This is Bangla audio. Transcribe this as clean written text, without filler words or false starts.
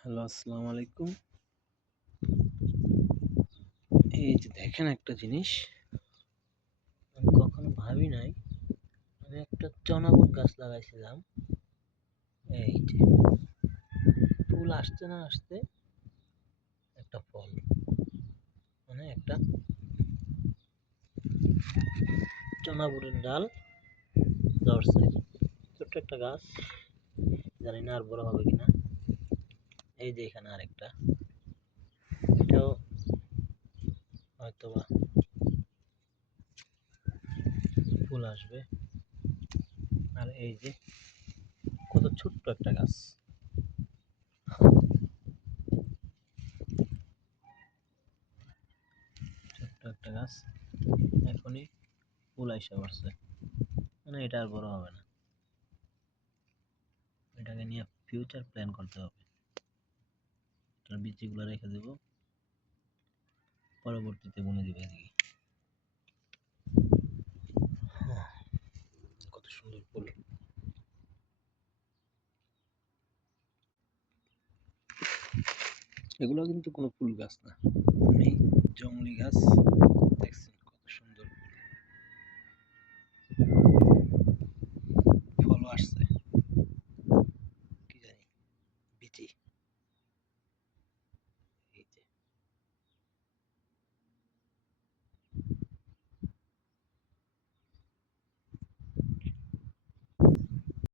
হ্যালো, আসসালামু আলাইকুম। এই যে দেখেন একটা জিনিস আমি কখনো ভাবি নাই। আমি একটা চনাবুট গাছ লাগাইছিলাম। এই যে ফুল আসতে না আসতে একটা ফল, মানে একটা চনাবুটের ডাল ধরছে। ছোট্ট একটা গাছ, জানি না আর বড় হবে কিনা। এই যে এখানে আরেকটা, এটাও হয়তোবা ফুল আসবে। আর এই যে কত ছোট্ট একটা গাছ, ছোট্ট একটা গাছ এখনই ফুল আইসা পড়ছে। মানে এটা আর বড় হবে না, এটাকে নিয়ে ফিউচার প্ল্যান করতে হবে। এটার বীজগুলো রেখে দেব, পরবর্তীতে বুনে দিব এদিকে। কত সুন্দর ফুল! এগুলো কিন্তু কোনো ফুল গাছ না, এমনি জংলি গাছ।